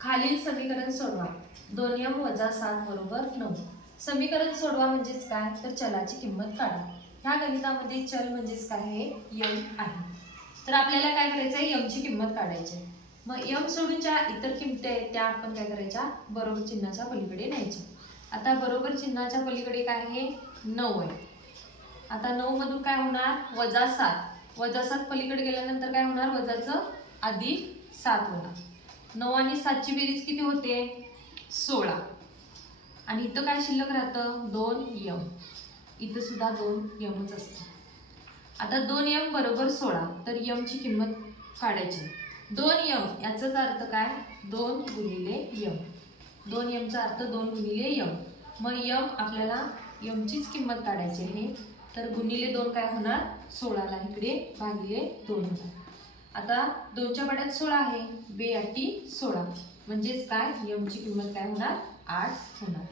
खालील समीकरण सोडवा. 2m - 7 बरोबर 9. समीकरण सोडवा म्हणजेच काय, तर चलाची किंमत काढा. ह्या गणितामध्ये चल म्हणजेच काय आहे, m आहे. तर आपल्याला काय करायचं आहे, m ची किंमत काढायची आहे. मग m सोडून ज्या इतर किमती आहेत त्या आपण काय करायच्या, बरोबर चिन्हाच्या पलीकडे न्यायच्या. आता बरोबर चिन्हाच्या पलीकडे काय आहे, 9 आहे. आता 9 मधून काय होणार, -7. -7 पलीकडे गेल्यानंतर काय होणार, वजाचं अधिक 7 होणार. 9 आणि 7 ची बेरीज किती होते, 16. आणि इथं काय शिल्लक राहतं, 2m. इथं सुद्धा 2mच असतं. आता 2m बरोबर 16. तर m ची किंमत काढायची. 2m याचाच अर्थ काय, 2 गुणिले m. 2m चा अर्थ 2 गुणिले m. मग m आपल्याला m चीच किंमत काढायची आहे. तर गुणिले 2 काय होणार, 16ला इकडे भागिले 2 होणार. आता 2च्या पाड्यात 16 आहे, 2 8 16. म्हणजेच काय, m ची किंमत काय होणार, 8 होणार.